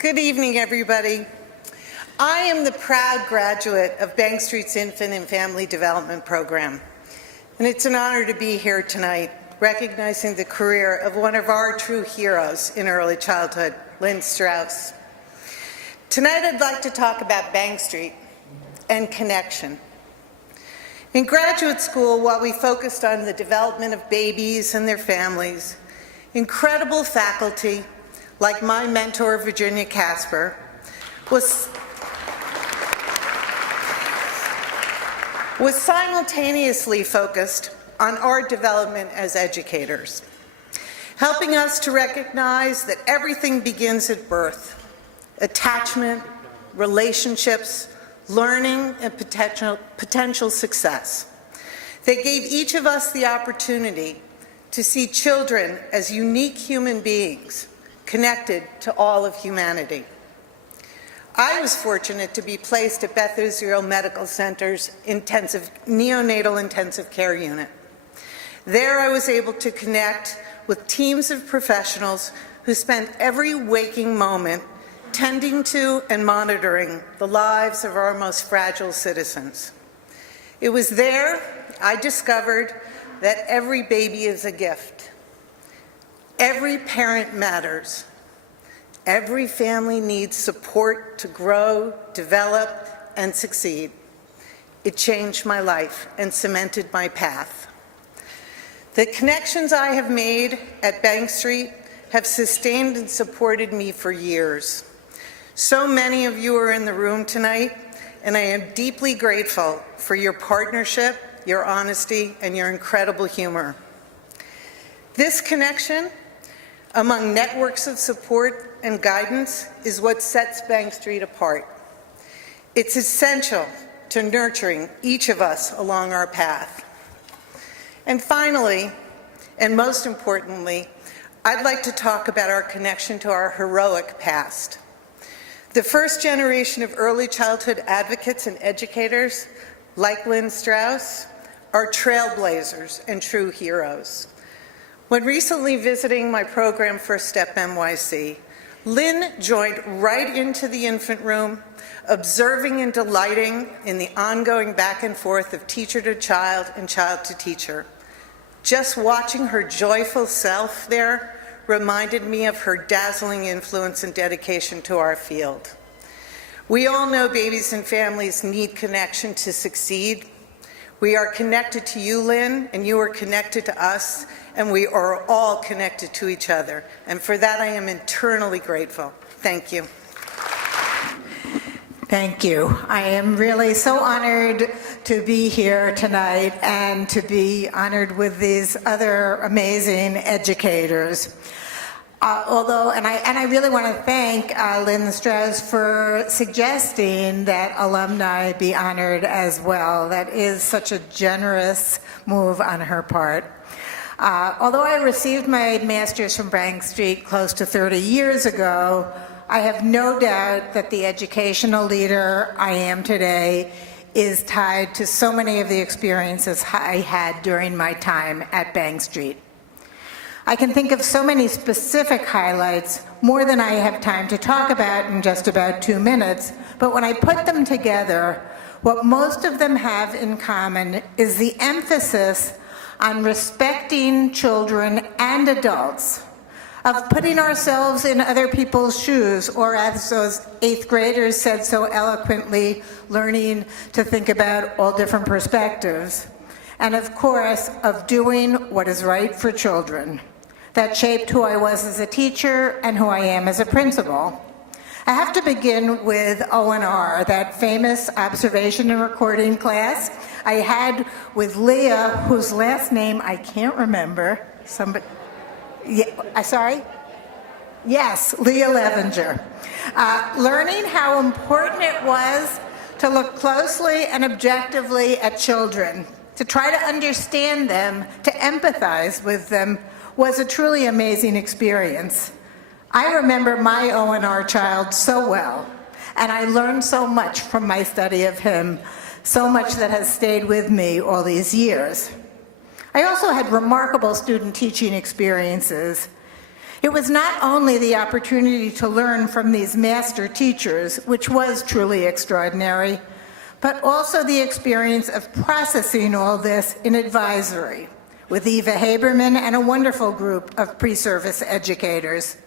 Good evening, everybody. I am the proud graduate of Bank Street's Infant and Family Development Program, and it's an honor to be here tonight, recognizing the career of one of our true heroes in early childhood, Lynn Strauss. Tonight, I'd like to talk about Bank Street and connection. In graduate school, while we focused on the development of babies and their families, incredible faculty, like my mentor, Virginia Casper, was simultaneously focused on our development as educators, helping us to recognize that everything begins at birth: attachment, relationships, learning, and potential success. They gave each of us the opportunity to see children as unique human beings connected to all of humanity. I was fortunate to be placed at Beth Israel Medical Center's neonatal intensive care unit. There I was able to connect with teams of professionals who spent every waking moment tending to and monitoring the lives of our most fragile citizens. It was there I discovered that every baby is a gift. Every parent matters. Every family needs support to grow, develop, and succeed. It changed my life and cemented my path. The connections I have made at Bank Street have sustained and supported me for years. So many of you are in the room tonight, and I am deeply grateful for your partnership, your honesty, and your incredible humor. This connection among networks of support and guidance is what sets Bank Street apart. It's essential to nurturing each of us along our path. And finally, and most importantly, I'd like to talk about our connection to our heroic past. The first generation of early childhood advocates and educators, like Lynn Strauss, are trailblazers and true heroes. When recently visiting my program, First Step NYC, Lynn joined right into the infant room, observing and delighting in the ongoing back and forth of teacher to child and child to teacher. Just watching her joyful self there reminded me of her dazzling influence and dedication to our field. We all know babies and families need connection to succeed. We are connected to you, Lynn, and you are connected to us, and we are all connected to each other. And for that, I am eternally grateful. Thank you. Thank you. I am really so honored to be here tonight and to be honored with these other amazing educators. I really want to thank Lynn Strauss for suggesting that alumni be honored as well. That is such a generous move on her part. Although I received my master's from Bank Street close to 30 years ago, I have no doubt that the educational leader I am today is tied to so many of the experiences I had during my time at Bank Street. I can think of so many specific highlights, more than I have time to talk about in just about 2 minutes, but when I put them together, what most of them have in common is the emphasis on respecting children and adults, of putting ourselves in other people's shoes, or as those 8th graders said so eloquently, learning to think about all different perspectives, and of course, of doing what is right for children. That shaped who I was as a teacher and who I am as a principal. I have to begin with O&R, that famous observation and recording class I had with Leah, whose last name I can't remember. Sorry? Yes, Leah Levenger. Learning how important it was to look closely and objectively at children, to try to understand them, to empathize with them, was a truly amazing experience. I remember my O&R child so well, and I learned so much from my study of him, so much that has stayed with me all these years. I also had remarkable student teaching experiences. It was not only the opportunity to learn from these master teachers, which was truly extraordinary, but also the experience of processing all this in advisory with Eva Haberman and a wonderful group of pre-service educators.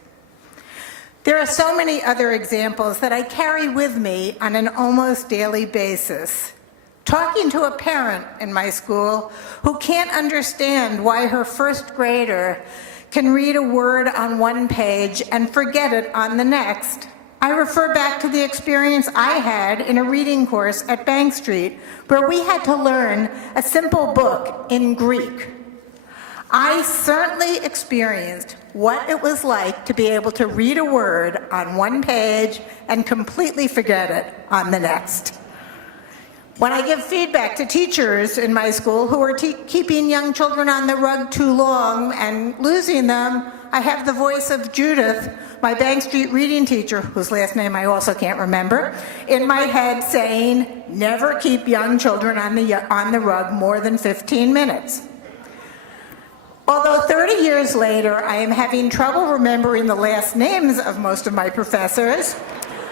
There are so many other examples that I carry with me on an almost daily basis. Talking to a parent in my school who can't understand why her first grader can read a word on one page and forget it on the next. I refer back to the experience I had in a reading course at Bank Street, where we had to learn a simple book in Greek. I certainly experienced what it was like to be able to read a word on one page and completely forget it on the next. When I give feedback to teachers in my school who are keeping young children on the rug too long and losing them, I have the voice of Judith, my Bank Street reading teacher, whose last name I also can't remember, in my head saying, never keep young children on the rug more than 15 minutes. Although 30 years later, I am having trouble remembering the last names of most of my professors,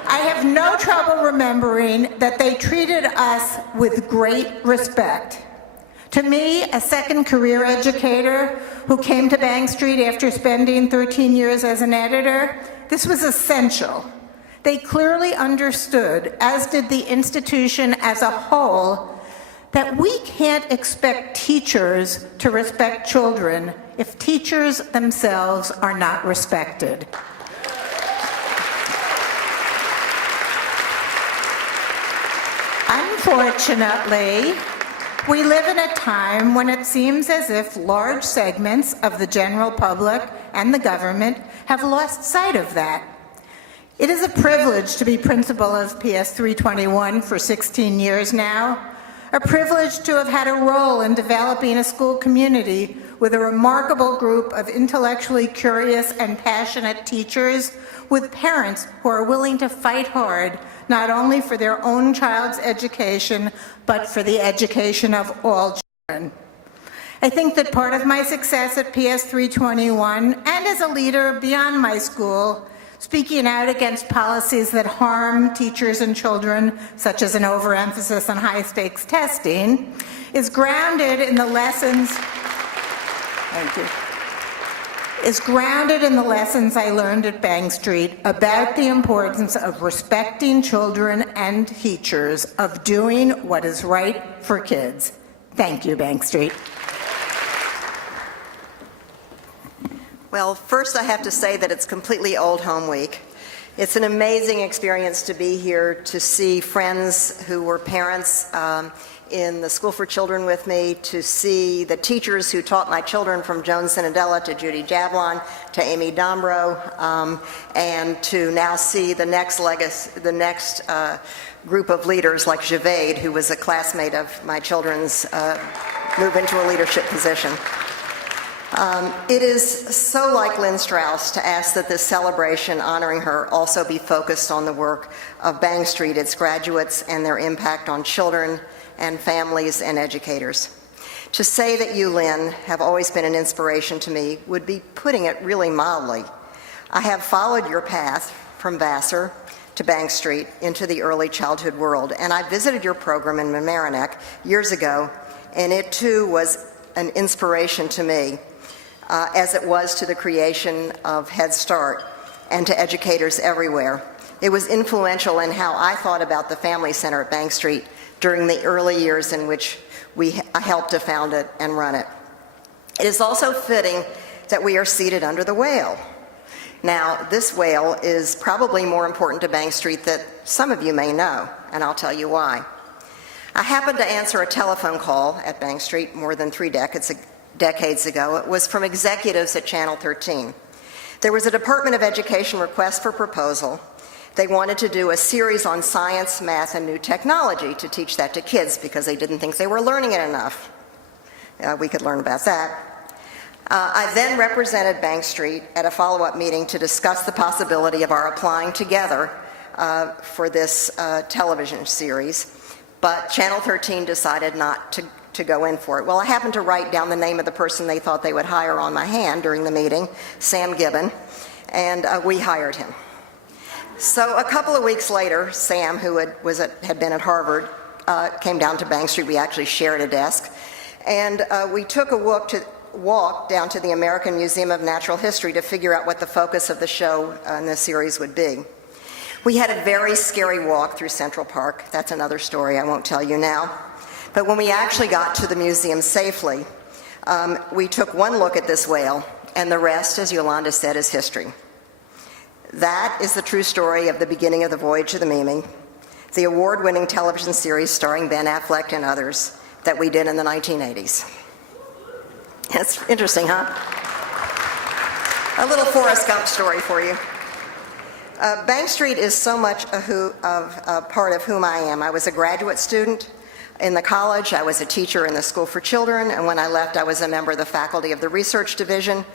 I have no trouble remembering that they treated us with great respect. To me, a second career educator who came to Bank Street after spending 13 years as an editor, this was essential. They clearly understood, as did the institution as a whole, that we can't expect teachers to respect children if teachers themselves are not respected. Unfortunately, we live in a time when it seems as if large segments of the general public and the government have lost sight of that. It is a privilege to be principal of PS 321 for 16 years now, a privilege to have had a role in developing a school community with a remarkable group of intellectually curious and passionate teachers, with parents who are willing to fight hard, not only for their own child's education, but for the education of all children. I think that part of my success at PS 321, and as a leader beyond my school, speaking out against policies that harm teachers and children, such as an overemphasis on high-stakes testing, is grounded in the lessons I learned at Bank Street about the importance of respecting children and teachers, of doing what is right for kids. Thank you, Bank Street. Well, first I have to say that it's completely Old Home Week. It's an amazing experience to be here, to see friends who were parents in the School for Children with me, to see the teachers who taught my children, from Joan Cinadella to Judy Jablon to Amy Dombrow, and to now see the next group of leaders like Javade, who was a classmate of my children's, move into a leadership position. It is so like Lynn Strauss to ask that this celebration honoring her also be focused on the work of Bank Street, its graduates, and their impact on children and families and educators. To say that you, Lynn, have always been an inspiration to me would be putting it really mildly. I have followed your path from Vassar to Bank Street into the early childhood world, and I visited your program in Mamaroneck years ago, and it too was an inspiration to me, as it was to the creation of Head Start and to educators everywhere. It was influential in how I thought about the Family Center at Bank Street during the early years in which I helped to found it and run it. It is also fitting that we are seated under the whale. Now, this whale is probably more important to Bank Street than some of you may know, and I'll tell you why. I happened to answer a telephone call at Bank Street more than 3 decades ago. It was from executives at Channel 13. There was a Department of Education request for proposal. They wanted to do a series on science, math, and new technology to teach that to kids because they didn't think they were learning it enough. We could learn about that. I then represented Bank Street at a follow-up meeting to discuss the possibility of our applying together for this television series, but Channel 13 decided not to go in for it. Well, I happened to write down the name of the person they thought they would hire on my hand during the meeting, Sam Gibbon, and we hired him. So a couple of weeks later, Sam, who had been at Harvard, came down to Bank Street. We actually shared a desk, and we took a walk down to the American Museum of Natural History to figure out what the focus of the show in this series would be. We had a very scary walk through Central Park. That's another story I won't tell you now. But when we actually got to the museum safely, we took one look at this whale, and the rest, as Yolanda said, is history. That is the true story of the beginning of the Voyage of the Mimi, the award-winning television series starring Ben Affleck and others that we did in the 1980s. That's interesting, huh? A little Forrest Gump story for you. Bank Street is so much a part of whom I am. I was a graduate student in the college, I was a teacher in the School for Children, and when I left, I was a member of the faculty of the Research Division.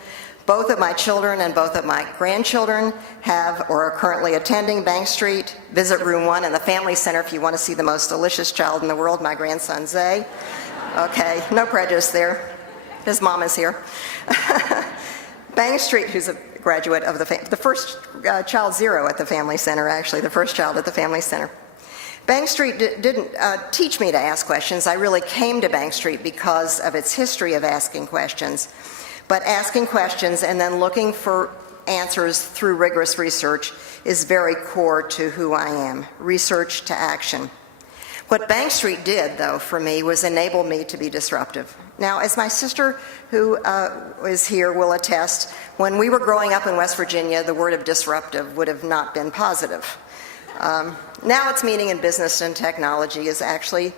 Both of my children and both of my grandchildren have or are currently attending Bank Street. Visit Room 1 in the Family Center if you want to see the most delicious child in the world, my grandson Zay. Okay, no prejudice there. His mom is here. Bank Street, who's a graduate of the first child zero at the Family Center, actually, the first child at the Family Center. Bank Street didn't teach me to ask questions. I really came to Bank Street because of its history of asking questions. But asking questions and then looking for answers through rigorous research is very core to who I am, research to action. What Bank Street did, though, for me, was enable me to be disruptive. Now, as my sister, who is here, will attest, when we were growing up in West Virginia, the word of disruptive would have not been positive. Now its meaning in business and technology is actually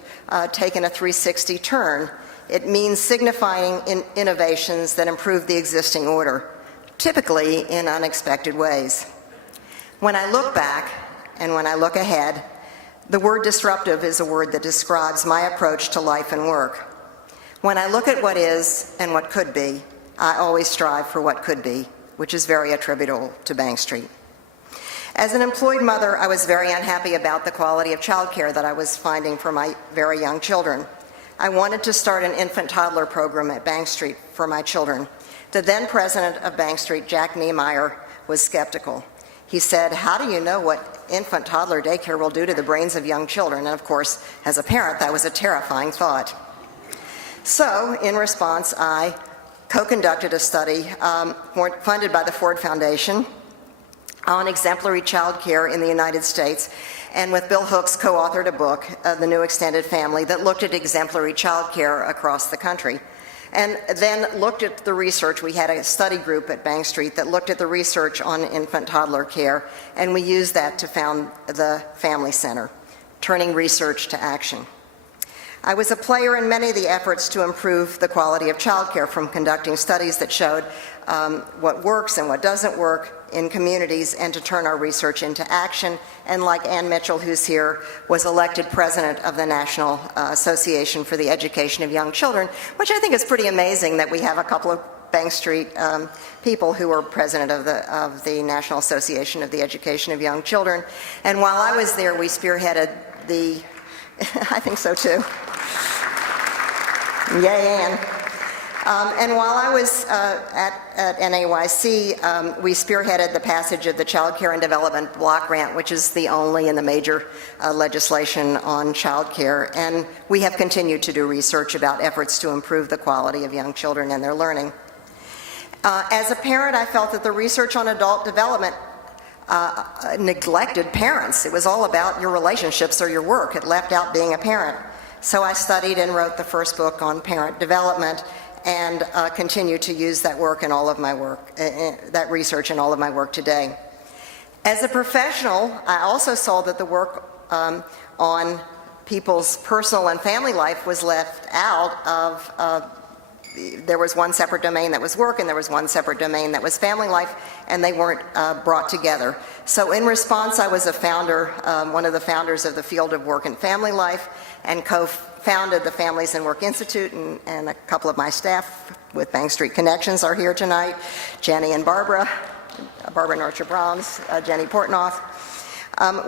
taken a 360 turn. It means signifying innovations that improve the existing order, typically in unexpected ways. When I look back and when I look ahead, the word disruptive is a word that describes my approach to life and work. When I look at what is and what could be, I always strive for what could be, which is very attributable to Bank Street. As an employed mother, I was very unhappy about the quality of childcare that I was finding for my very young children. I wanted to start an infant-toddler program at Bank Street for my children. The then president of Bank Street, Jack Niemeyer, was skeptical. He said, "How do you know what infant-toddler daycare will do to the brains of young children?" And of course, as a parent, that was a terrifying thought. So, in response, I co-conducted a study funded by the Ford Foundation on exemplary child care in the United States, and with Bill Hooks co-authored a book, The New Extended Family, that looked at exemplary child care across the country. And then looked at the research. We had a study group at Bank Street that looked at the research on infant-toddler care, and we used that to found the Family Center, turning research to action. I was a player in many of the efforts to improve the quality of childcare, from conducting studies that showed what works and what doesn't work in communities, and to turn our research into action. And like Ann Mitchell, who's here, was elected president of the National Association for the Education of Young Children, which I think is pretty amazing that we have a couple of Bank Street people who are president of the National Association of the Education of Young Children. And while I was there, we spearheaded the, I think so too. Yay, Ann. And while I was at NAYC, we spearheaded the passage of the Child Care and Development Block Grant, which is the only in the major legislation on child care. And we have continued to do research about efforts to improve the quality of young children and their learning. As a parent, I felt that the research on adult development neglected parents. It was all about your relationships or your work. It left out being a parent. So I studied and wrote the first book on parent development, and continue to use that work in all of my work, that research in all of my work today. As a professional, I also saw that the work on people's personal and family life was left out of, there was one separate domain that was work, and there was one separate domain that was family life, and they weren't brought together. So in response, I was a founder, one of the founders of the field of work and family life, and co-founded the Families and Work Institute, and a couple of my staff with Bank Street Connections are here tonight, Jenny and Barbara Norcher-Brahms, Jenny Portnoff.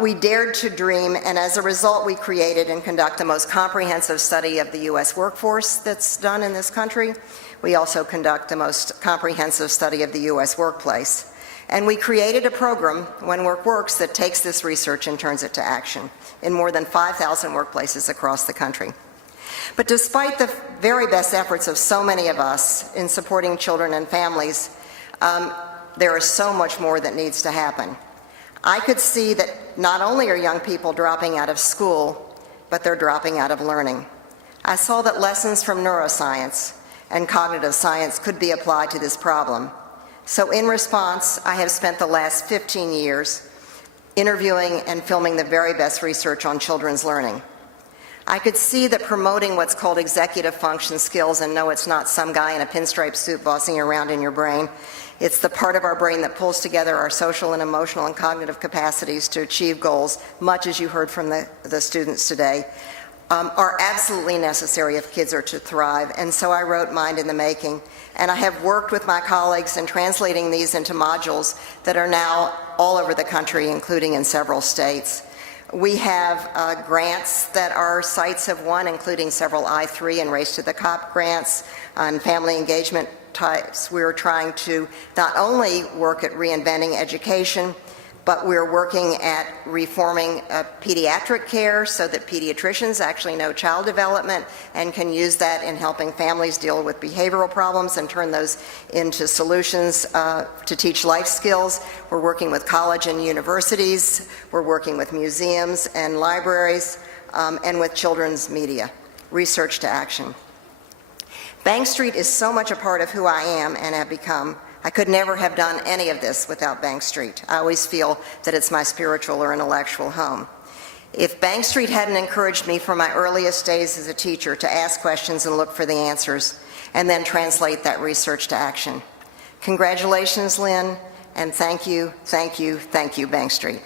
We dared to dream, and as a result, we created and conduct the most comprehensive study of the U.S. workforce that's done in this country. We also conduct the most comprehensive study of the U.S. workplace. And we created a program, When Work Works, that takes this research and turns it to action in more than 5,000 workplaces across the country. But despite the very best efforts of so many of us in supporting children and families, there is so much more that needs to happen. I could see that not only are young people dropping out of school, but they're dropping out of learning. I saw that lessons from neuroscience and cognitive science could be applied to this problem. So in response, I have spent the last 15 years interviewing and filming the very best research on children's learning. I could see that promoting what's called executive function skills, and no, it's not some guy in a pinstripe suit bossing around in your brain. It's the part of our brain that pulls together our social and emotional and cognitive capacities to achieve goals, much as you heard from the students today, are absolutely necessary if kids are to thrive. And so I wrote Mind in the Making. And I have worked with my colleagues in translating these into modules that are now all over the country, including in several states. We have grants that our sites have won, including several I3 and Race to the COP grants on family engagement types. We're trying to not only work at reinventing education, but we're working at reforming pediatric care so that pediatricians actually know child development and can use that in helping families deal with behavioral problems and turn those into solutions to teach life skills. We're working with college and universities. We're working with museums and libraries and with children's media, research to action. Bank Street is so much a part of who I am and have become. I could never have done any of this without Bank Street. I always feel that it's my spiritual or intellectual home. If Bank Street hadn't encouraged me from my earliest days as a teacher to ask questions and look for the answers, and then translate that research to action. Congratulations, Lynn, and thank you, Bank Street.